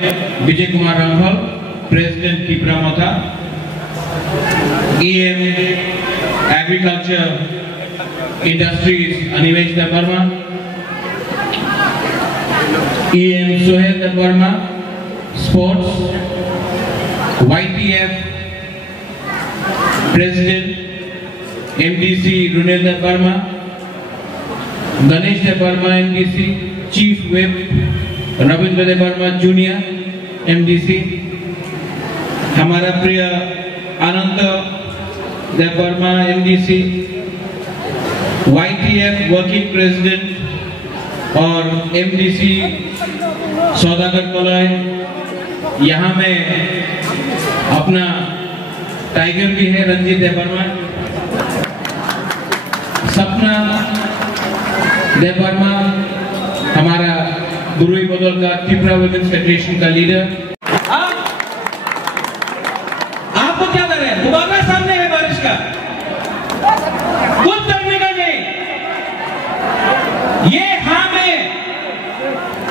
विजय Kumar Ramphal, president Tipra Motha, EM agriculture industries Animesh Verma, EM Sohel Verma, sports, YTF president MDC Runel Verma, Ganesh Verma MDC, chief whip Ravindra Verma junior MDC, हमारा प्रिय Anant Verma MDC, YTF working president और MDC Saudagar colony. यहाँ में अपना tiger भी है रंजीत वर्मा, सपना वर्मा हमारा गुरुई बदल का त्रिपुरा वुमेन्स फेडरेशन का लीडर। आपको क्या कर रहे हैं? मुबारक सामने है बारिश का, कुछ करने का नहीं। ये हाँ में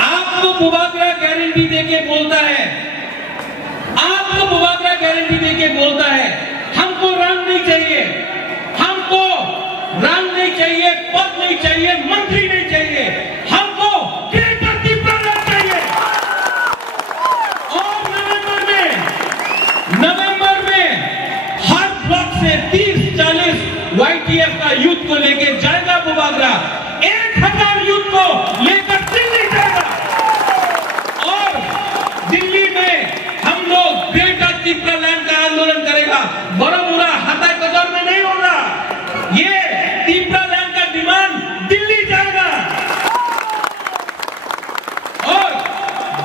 आपको मुबारक गारंटी देके बोलता है, आपको मुबारक गारंटी देके बोलता है, हमको रंग नहीं चाहिए, हमको रंग नहीं चाहिए, पद नहीं चाहिए, मंत्री नहीं चाहिए, हमको नवंबर में हर ब्लॉक से 30-40 YTF का यूथ को लेके जाएगा मुबागरा, 1000 यूथ को लेकर दिल्ली जाएगा और दिल्ली में हम लोग ग्रेटर त्रिपुरा लैंड का आंदोलन करेगा। बड़ोमुरा हाथा कदर में नहीं होगा, ये त्रिपुरा लैंड का डिमांड दिल्ली जाएगा। और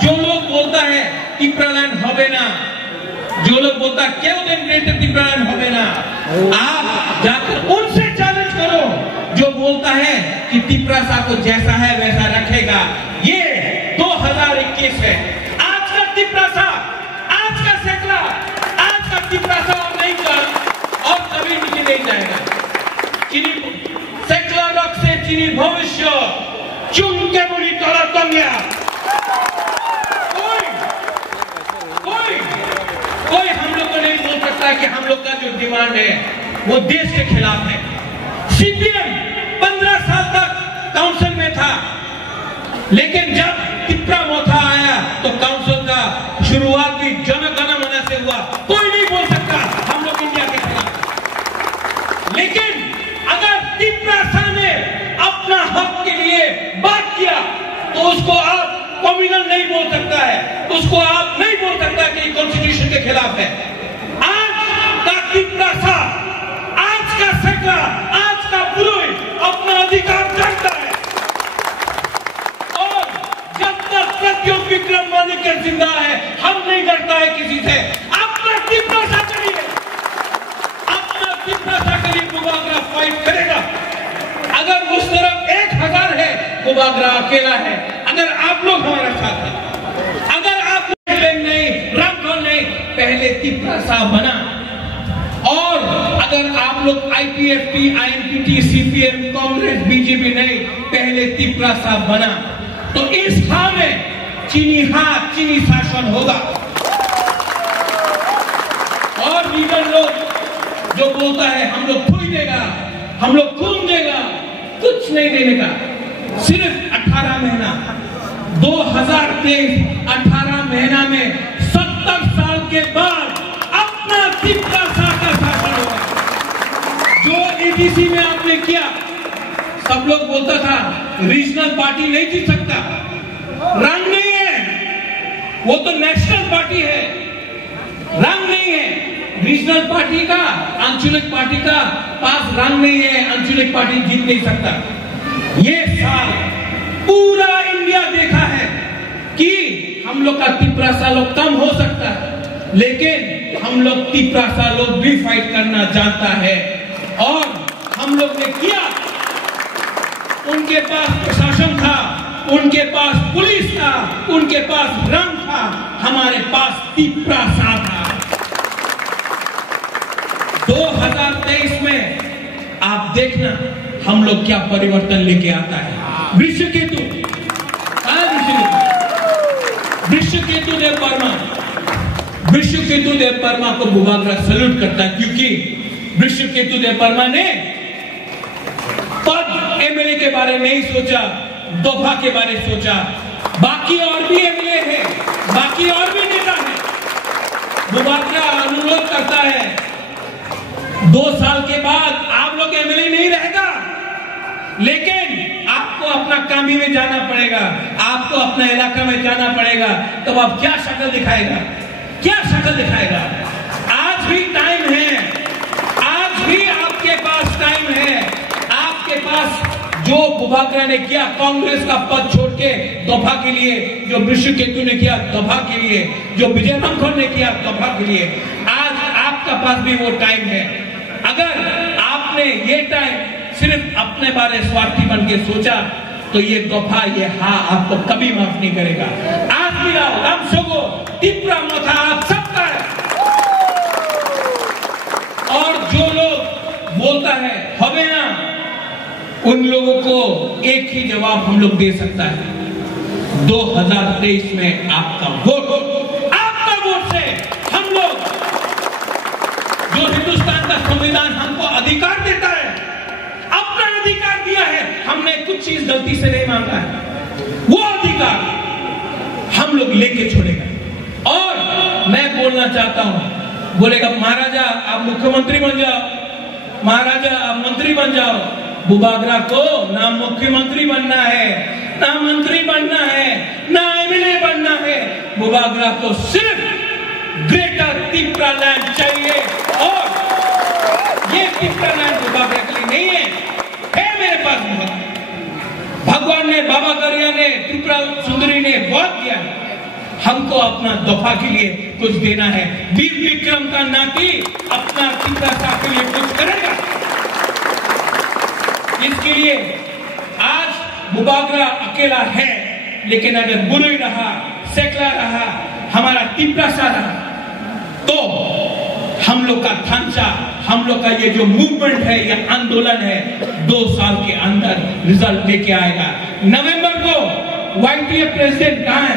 जो लोग बोलता है त्रिपुरा लैंड होवे ना, जो लोग बोलता क्यों दिन ग्रेटर त्रिपुरा लैंड होवे ना, आप जाकर उनसे चैलेंज करो जो बोलता है कि त्रिपुरा सा को जैसा है वैसा रखेगा। ये 2021 है, आज का त्रिपुरा सा, आज का सेकला, आज का त्रिपुरा सा और नहीं कर और कभी नीचे नहीं जाएगा। चीनी सेकला रॉक से चीनी भविष्य चुन के बुरी तोड़ा तंगिया। कोई हम लोग को नहीं बोल सकता कि हम लोग का जो डिमांड है वो देश के खिलाफ है। CPM 15 साल तक काउंसिल में था, लेकिन जब त्रिपुरा मोथा आया तो काउंसिल का शुरुआत भी जन गण मन से हुआ। कोई नहीं बोल सकता हम लोग इंडिया के खिलाफ। लेकिन अगर त्रिपुरा ने अपना हक के लिए बात किया तो उसको आप कम्युनल नहीं बोल सकता है, उसको आप नहीं बोल सकता कि कॉन्स्टिट्यूशन के खिलाफ है। आज का त्रिपुरा सा, आज का सेकला, आज का पुरोहित अपना अधिकार जानता है और जब तक प्रत्युत विक्रम मानेकर जिंदा है हम नहीं डरता है किसी से। अपना त्रिपुरा सा करिए, अपना त्रिपुरा सा करिए, मुबागरा फाइट करेगा। अगर उस तरफ 1000 है, मुबागरा अकेला है। अगर आप लोग हमारे साथ हैं, अगर आप नहीं रामफल नहीं, पहले त्रिपुरा सा बना। और अगर आप लोग IPFT, INPT, CPM, Congress, BJP नहीं, पहले त्रिपुरा सा बना तो इस हां में चीनी शासन होगा। और लीडर लोग जो बोलता है हम लोग खुई देगा, हम लोग खून देगा, कुछ नहीं देने का, सिर्फ 18 महीना 2023 18 महीना में 70 साल के बाद अपना त्रिपुरा सा का शासन होगा। जो ADC में आपने किया, सब लोग बोलता था रीजनल पार्टी नहीं जीत सकता, रंग नहीं है, वो तो नेशनल पार्टी है, रंग नहीं है। रीजनल पार्टी का, आंचलिक पार्टी का पास रंग नहीं है, आंचलिक पार्टी जीत नहीं सकता। ये साल पूरा इंडिया देखा है कि हम लोग का त्रिपुरा सा लोग कम हो सकता है, लेकिन हम लोग त्रिपुरा सा लोग भी फाइट करना जानता है और हम लोग ने किया। उनके पास प्रशासन था, उनके पास पुलिस था, उनके पास रंग था, हमारे पास त्रिपुरा सा था। 2023 में आप देखना हम लोग क्या परिवर्तन लेके आता है। वृषकेतु, विश्वकेतुदेव वर्मा को बुबागरा सल्यूट करता है, क्योंकि विश्वकेतुदेव वर्मा ने पद एमएलए के बारे में नहीं सोचा, दफा के बारे में सोचा। बाकी और भी एमएलए है, बाकी और भी नेता है। बुबागरा अनुरोध करता है 2 साल के बाद आप लोग एमएलए नहीं रहेगा, लेकिन आपको अपना कामी में जाना पड़ेगा, आपको अपना इलाका में जाना पड़ेगा। तब आप क्या शक्ल दिखाएगा, क्या शक्ल दिखाएगा? आज भी टाइम है, आज भी आपके पास टाइम है। आपके पास जो बुबागरा ने किया कांग्रेस का पद छोड़ के दफा के लिए, जो विश्वकेतु ने किया दफा के लिए, जो विजय रामखोर ने किया दफा के लिए, आज आपका पास भी वो टाइम है। अगर आपने ये टाइम सिर्फ अपने बारे स्वार्थी बन के सोचा तो ये दफा, ये हाँ आपको कभी माफ नहीं करेगा। आज भी आओ, हम सबको तिप्रा मोथा आप सबका है। और जो लोग बोलता है हवे ना, उन लोगों को एक ही जवाब हम लोग दे सकता है, 2023 में आपका वोट से हम लोग, जो हिंदुस्तान का संविधान हमको अधिकार देता है, अपना अधिकार दिया है, हमने कुछ चीज गलती से नहीं मांगा है, वो अधिकार हम लोग लेके छोड़ेगा। और मैं बोलना चाहता हूं, बोलेगा महाराजा आप मुख्यमंत्री बन जाओ, महाराजा आप मंत्री बन जाओ। बुबागरा को ना मुख्यमंत्री बनना है, ना मंत्री बनना है, ना एमएलए बनना है। बुबागरा को सिर्फ ग्रेटर तिप्रा लैंड चाहिए, और ये तिप्रा लैंड बुबागरा के लिए नहीं है मेरे पास बहुत। भगवान ने, बाबा गरिया ने, त्रिपुरा सुंदरी ने बहुत दिया है, हमको अपना दफा के लिए कुछ देना है। वीर विक्रम का नाती अपना तिप्रा के लिए कुछ करेगा। इसके लिए आज बुबागरा अकेला है, लेकिन अगर बुलई रहा, सेकला रहा, हमारा तिप्रा सा रहा, तो हम लोग का थांचा, हम लोग का ये जो मूवमेंट है, ये आंदोलन है, 2 साल के अंदर रिजल्ट लेके आएगा। नवंबर को वाईटीएफ प्रेसिडेंट कहां है?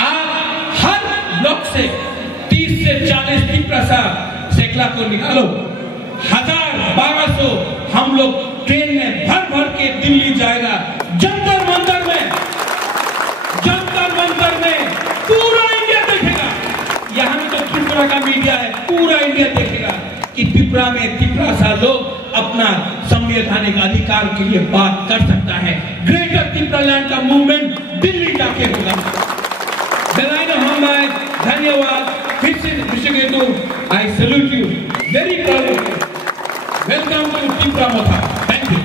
आप हर ब्लॉक से 30 से 40 तिप्रा सा सेकला को निकालो, 1000-1200 हम लोग ट्रेन में भर भर के दिल्ली जाएगा। जंतर मंतर में पूरा इंडिया देखेगा। यहाँ तो त्रिपुरा का मीडिया है, पूरा इंडिया देखेगा कि त्रिपुरा में तिप्रा सा लोग अपना संवैधानिक अधिकार के लिए बात कर सकता है। ग्रेटर तिप्रा लैंड का मूवमेंट दिल्ली जाके होगा। धन्यवाद फिर से Vishwaketu, I salute you, very proud of you. Welcome to Tipra Motha. Thank you.